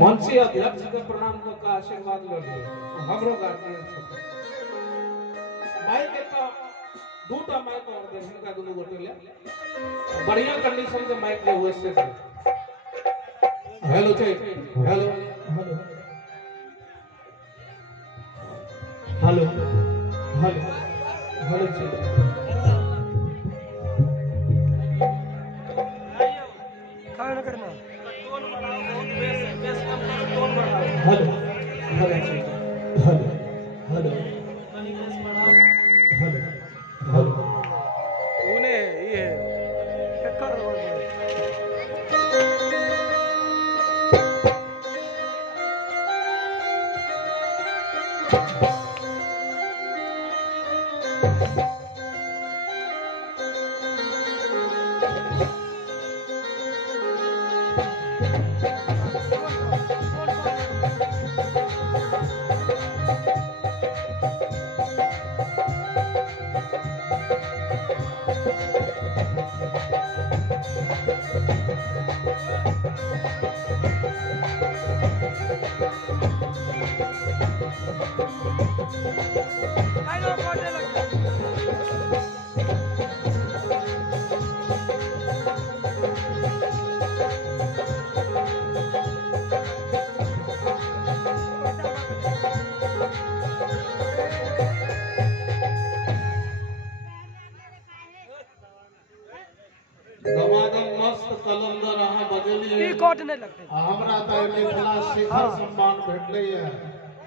मुंशी अध्यक्ष के प्रणाम का आशीर्वाद ले लिए हमरो गार्जियन छथिन माइक के तो दूटा माइक और दे हिनका दुनु गोटे ले बढ़िया कंडीशन के माइक ले हुए से हेलो छै हेलो हेलो हेलो हेलो छै खाना करना hello hello hello hello hello hello उन्हें ये कर कलंदर अहाँ बजेलिए कोट नहीं लगते हमरा त मिथिला शिखर सम्मान भेटले है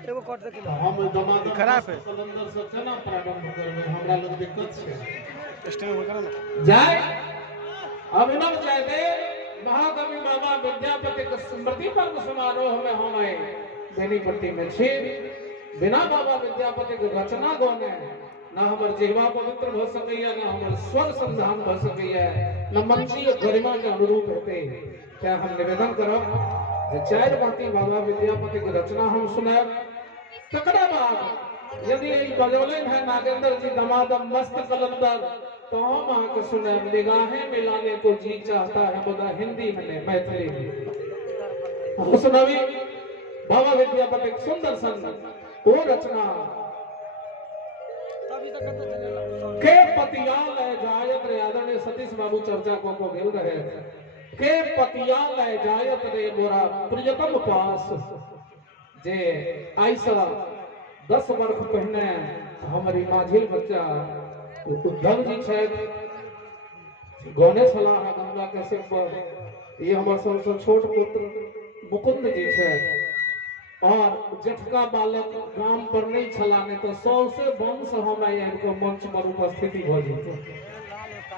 एगो कोट देख लो हम दमाद खराब है कलंदर से केना प्रारंभ करबे हमरा लग दिक्कत छै स्टेज हो करा ना जय अभिनव जयदेव महाकवि बाबा विद्यापति के स्मृति पर्व समारोह में हम आए बेनीपट्टी में छी बिना बाबा विद्यापति के रचना गौने ना हमर जिह्वा पवित्र हो सकैया ना हमर स्वर संधान हो सकैया न मंचीय गरिमा के अनुरूप होते क्या हम निवेदन करब जे चार बाती बाबा विद्यापति की रचना हम सुनाब तकरा बाद यदि ई बजौलन है नागेंद्र जी दमादम मस्त कलंदर तो हम आके सुनाब निगाहें मिलाने को जी चाहता है मुदा हिंदी में नहीं मैथिली में हम सुनावी बाबा विद्यापति सुंदर सन वो रचना के पतियाल है जायत रे आदरणीय सतीश बाबू चर्चा को गेल रहे के पतियाल है जायत रे मोरा प्रियतम पास जे ऐसा 10 वर्ष पहले हमारी माझिल बच्चा उद्धव जी छथि गौने छलाह गंगा के सिर पर ये हमार सबसे छोट पुत्र मुकुंद जी छथि और जठका बालक गांव पर नहीं छलाने तो 100 से वंश हम इनको मंच पर उपस्थिति हो जाते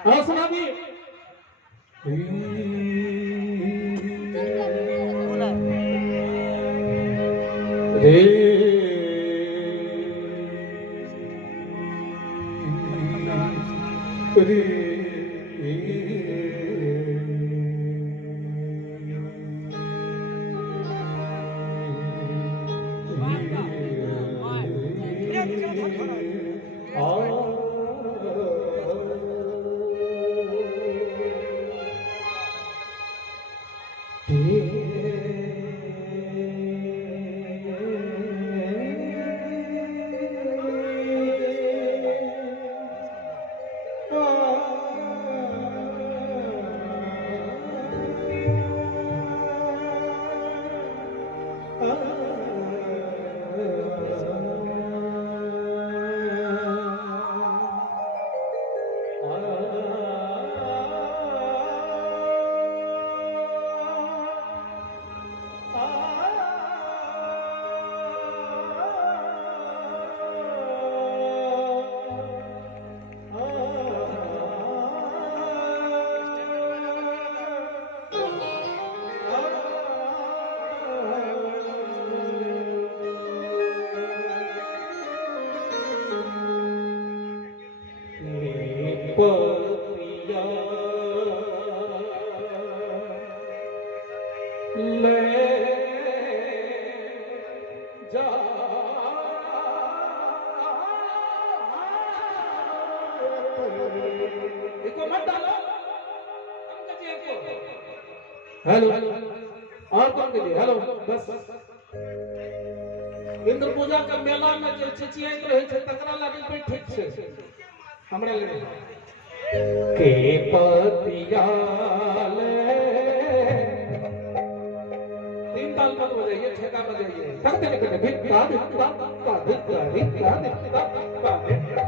हाँ सुना भी हेलो और कौन के लिए हेलो बस इंद्र पूजा का मेला में जो चिचियाइत रहे छे तकरा लागी पे ठीक छे हमरा ले के पतियाल तीन ताल मत बजाइए छेका बजाइए तक तक भिक्का भिक्का भिक्का भिक्का भिक्का भिक्का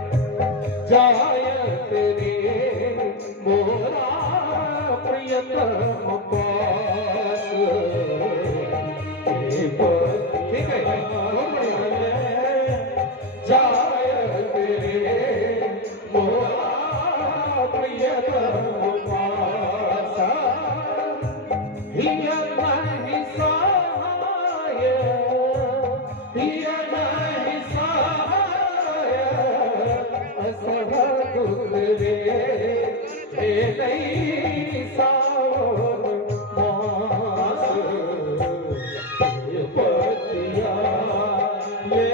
जाय तेरे मोरा प्रियतम पास ठीक है बहुत बढ़िया जाय तेरे मोरा प्रियतम पास हिया नहीं सहाय हिया नहीं सहाय असह दुख रे हे नहीं सावन मास पतिया ले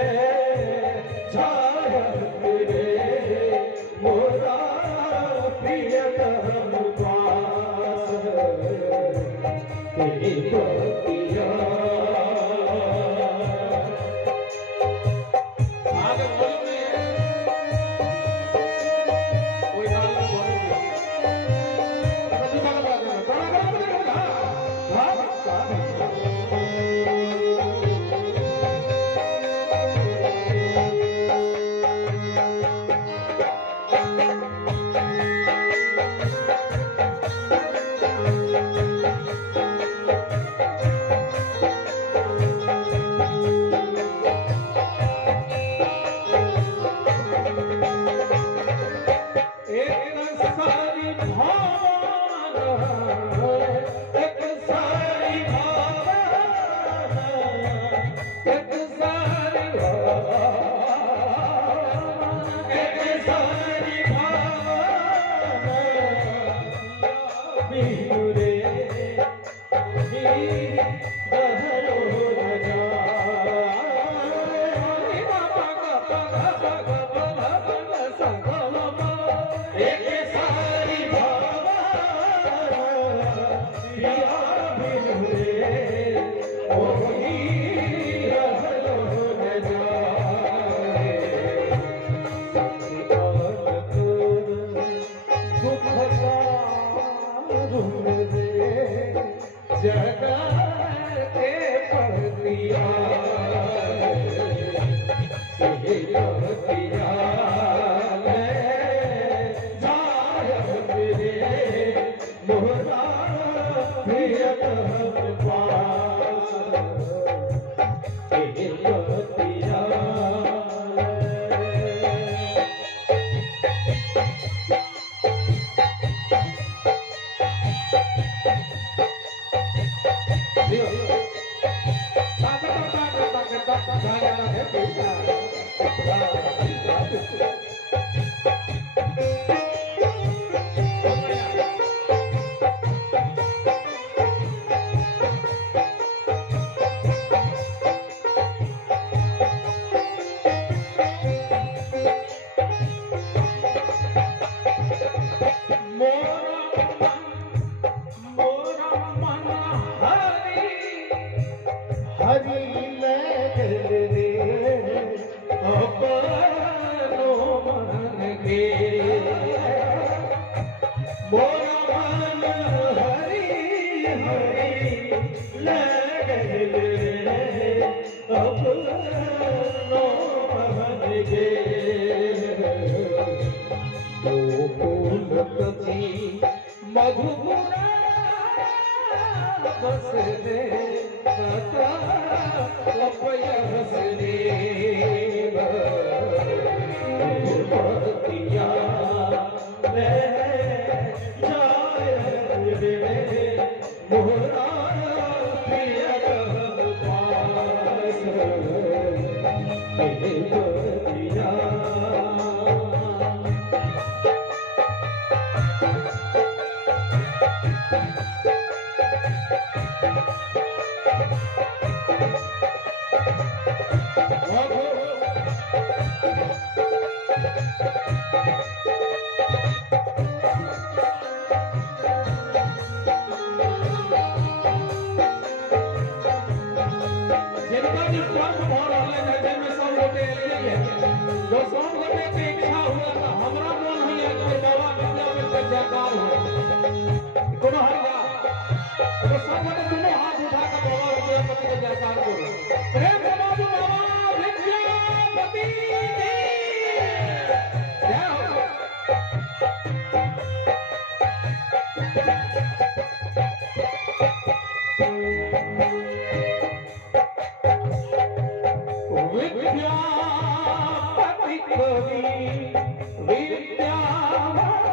छाय रे मोरा प्रियतम पास पतिया आगे बोलिए कोई नाम बोलिए तैयार हो कोनो हरिया तो सब ने दोनों हाथ उठा कर बाबा विद्यापति का जयकार करो प्रेम से बाबू बाबा विद्यापति की जय हो विद्यापति कवि विद्यापति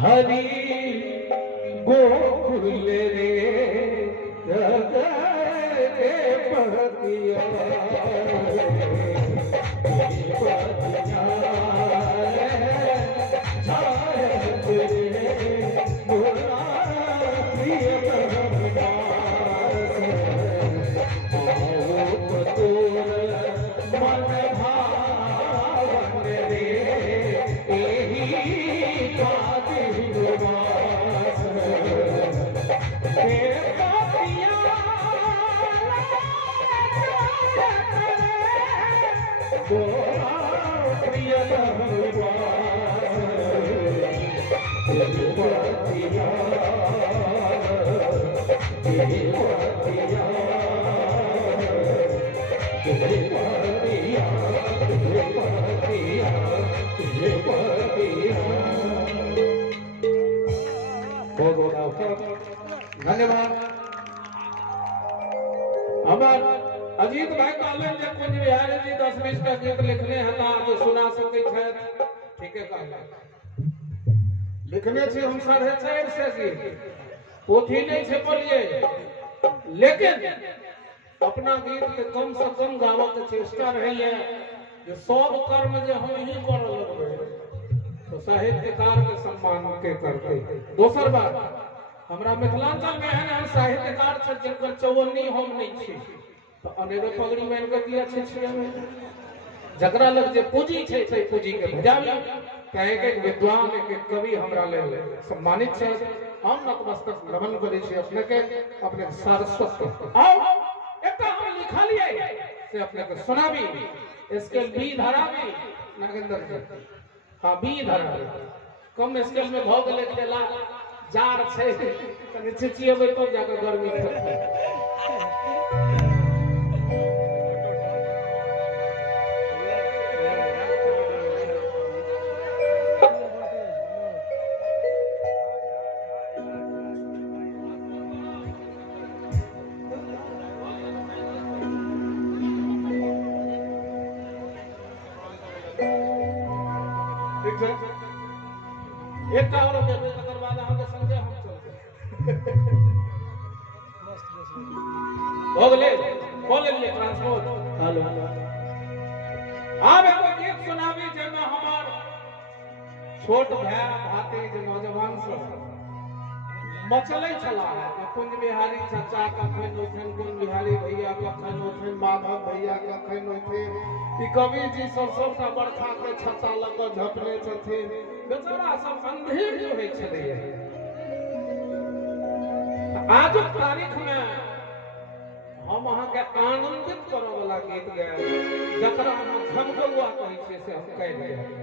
हरि गोकुल रे जगते पतिया धन्यवाद। हमार अजीत भाई कहलन जे कुंज बिहारी जी 10-20 का गीत लिखने हैं ता जो सुना सकै छै ठीक है कहलन लिखने छी हम 4.5 से गीत पोथी नहीं छै बोलिए लेकिन अपना गीत के कम से कम गावा के चेष्टा रहले जे सब कर्म जे हम ही कर लगबे तो साहित्यकार के सम्मान के करते। दोसर बात हमरा मिथिलांचल में है साहित्यकार छै जिनकर चौवन्नी हम नहीं छी तो अनेरो पगड़ी मान के दिया छै जकरा लग जे पूंजी छै से पूंजी के भेजाबी कहे के विद्वान के कवि हमरा ले सम्मानित छै हम नतमस्तक नमन करै छी अपने के अपने सारस्वत आओ एकटा हम लिखा लिए से अपने के सुनाबी स्केल बी धारा में नागेंद्र जी हां बी धारा कम स्केल में भ गेले खेला जार छै कने चिचिएबै तो जाके गर्मी खत्म हो गए बोल लिए ट्रांसपोर्ट हेलो आप एगो गीत सुनावी जेमे हमार छोट भाई भाती जे नौजवान सब मचलै छला है कुंज बिहारी चाचा कखन ओठन कुंज बिहारी भैया कखन ओठन माधव भैया कखन ओठन ई कवि जी सब सबटा बरखा के छत्ता ल क झपले छथिन बेचारा सब अंधेर जो होइ छलै आजुक तारीख में हम अहाँ के आनंदित करऽ वाला गीत गाएब जकरा हम झमकौआ कहै छियै से हम कहि देब